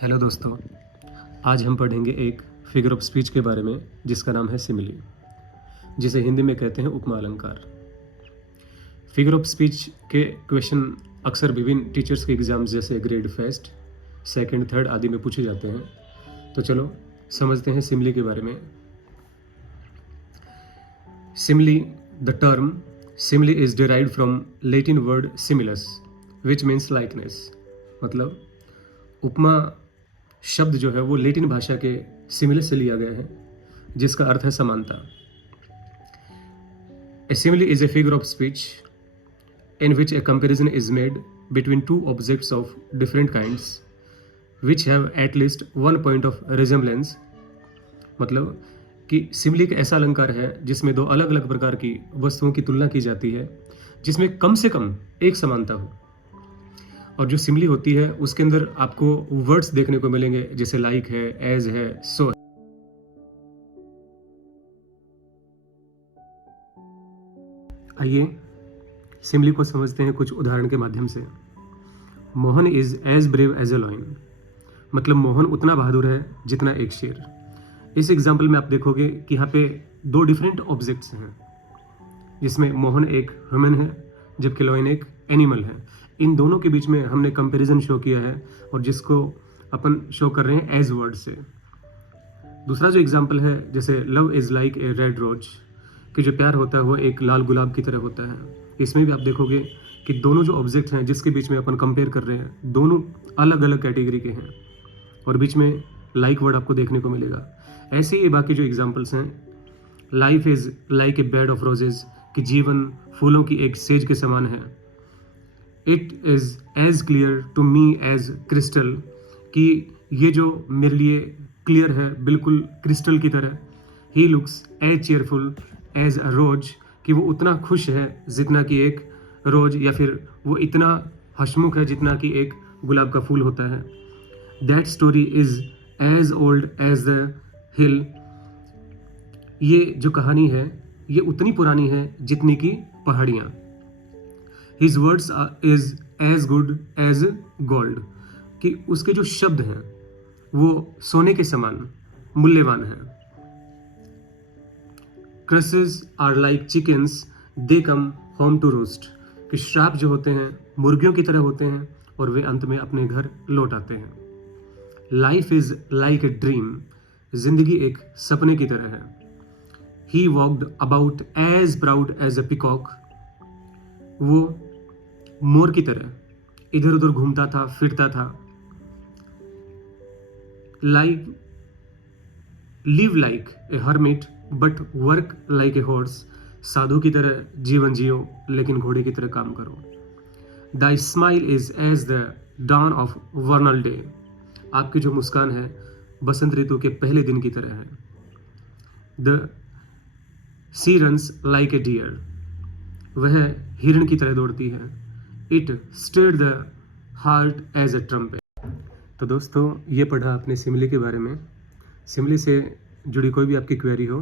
Hello दोस्तों, आज हम पढ़ेंगे एक फिगर ऑफ स्पीच के बारे में जिसका नाम है सिमिली, जिसे हिंदी में कहते हैं उपमा अलंकार। फिगर ऑफ स्पीच के क्वेश्चन अक्सर विभिन्न टीचर्स के एग्जाम्स जैसे ग्रेड फर्स्ट, सेकंड, थर्ड आदि में पूछे जाते हैं। तो चलो समझते हैं सिमिली के बारे में। Simile, the term simile is derived from Latin word similis which means likeness. मतलब उपमा शब्द जो है वो लैटिन भाषा के सिमिलस से लिया गया है, जिसका अर्थ है समानता। A simile is a figure of speech in which a comparison is made between two objects of different kinds which have at least one point of resemblance। मतलब कि सिमिली एक ऐसा अलंकार है जिसमें दो अलग अलग प्रकार की वस्तुओं की तुलना की जाती है जिसमें कम से कम एक समानता हो। और जो सिमिली होती है उसके अंदर आपको वर्ड्स देखने को मिलेंगे जैसे लाइक है, एज है, सो है। आइए सिमिली को समझते हैं कुछ उदाहरण के माध्यम से। Mohan is as brave as a lion. मतलब मोहन उतना बहादुर है जितना एक शेर। इस एग्जाम्पल में आप देखोगे कि यहाँ पे दो डिफरेंट ऑब्जेक्ट्स हैं, जिसमें मोहन एक ह्यूमन है जबकि लॉयन एक एनिमल है। इन दोनों के बीच में हमने कंपैरिजन शो किया है और जिसको अपन शो कर रहे हैं एज वर्ड से। दूसरा जो एग्जाम्पल है, जैसे love is like a red rose, कि जो प्यार होता है वो एक लाल गुलाब की तरह होता है। इसमें भी आप देखोगे कि दोनों जो ऑब्जेक्ट हैं जिसके बीच में अपन कंपेयर कर रहे हैं दोनों अलग अलग कैटेगरी के हैं और बीच में लाइक वर्ड आपको देखने को मिलेगा। ऐसे ही बाकी जो एग्जाम्पल्स हैं, life is like a bed of roses, कि जीवन फूलों की एक सेज के समान है। It is as clear to me as crystal, कि ये जो मेरे लिए क्लियर है बिल्कुल क्रिस्टल की तरह। He looks as cheerful as a rose, कि वो उतना खुश है जितना कि एक रोज, या फिर वो इतना हंसमुख है जितना कि एक गुलाब का फूल होता है। That story is as old as the hill, ये जो कहानी है ये उतनी पुरानी है जितनी की पहाड़ियाँ। His words is as good as gold, कि उसके जो शब्द हैं वो सोने के समान मूल्यवान हैं। Curses are like chickens, they come home to roost, कि श्राप जो होते हैं मुर्गियों की तरह होते हैं और वे अंत में अपने घर लौट आते हैं। Life is like a dream, जिंदगी एक सपने की तरह है। He walked about as proud as a peacock, वो मोर की तरह इधर उधर घूमता था, फिरता था। Live like a hermit but work like a horse, साधु की तरह जीवन जियो लेकिन घोड़े की तरह काम करो। The smile is as the dawn of vernal day, आपकी जो मुस्कान है बसंत ऋतु के पहले दिन की तरह है। The sea runs like a deer, वह हिरण की तरह दौड़ती है। It stirred the heart as a trumpet. तो दोस्तों ये पढ़ा आपने सिमिली के बारे में। सिमिली से जुड़ी कोई भी आपकी क्वेरी हो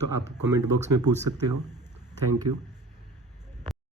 तो आप कमेंट बॉक्स में पूछ सकते हो। Thank you.